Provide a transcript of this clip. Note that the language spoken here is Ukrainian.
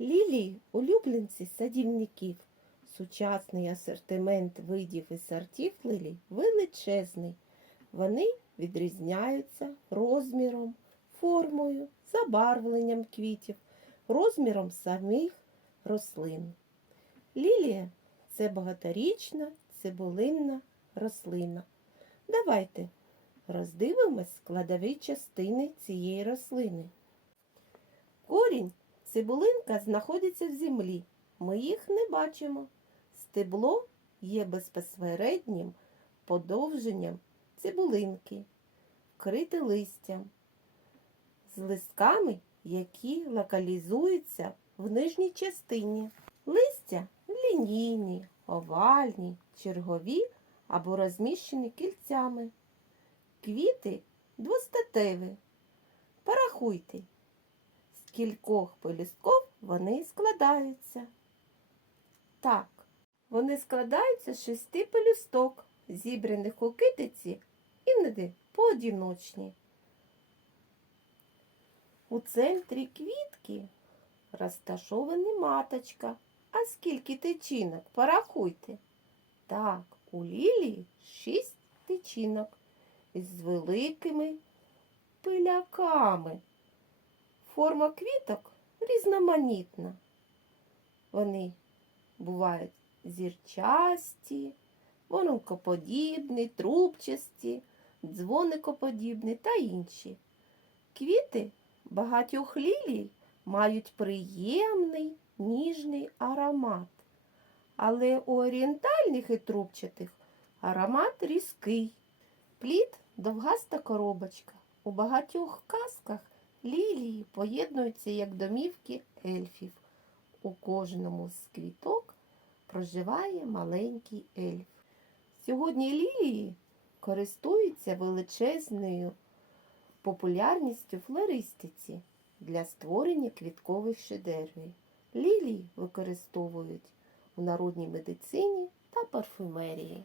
Лілії улюбленці садівників. Сучасний асортимент видів і сортів лилій величезний. Вони відрізняються розміром, формою, забарвленням квітів, розміром самих рослин. Лілія це багаторічна цибулинна рослина. Давайте роздивимось складові частини цієї рослини. Корінь цибулинка знаходиться в землі. Ми їх не бачимо. Стебло є безпосереднім подовженням цибулинки, вкрите листям, з листками, які локалізуються в нижній частині. Листя лінійні, овальні, чергові або розміщені кільцями. Квіти двостатеві. Порахуйте, кількох пелюстків вони складаються. Так, вони складаються з шести пелюсток, зібраних у китиці, іноді поодіночні. У центрі квітки розташована маточка. А скільки тичинок? Порахуйте. Так, у лілії шість тичинок із великими пиляками. Форма квіток різноманітна. Вони бувають зірчасті, воронкоподібні, трубчасті, дзвоникоподібні та інші. Квіти багатьох лілій мають приємний ніжний аромат, але у орієнтальних і трубчатих аромат різкий. Плід довгаста коробочка. У багатьох казках лілії поєднуються як домівки ельфів. У кожному з квіток проживає маленький ельф. Сьогодні лілії користуються величезною популярністю флористиці для створення квіткових шедеврів. Лілії використовують у народній медицині та парфюмерії.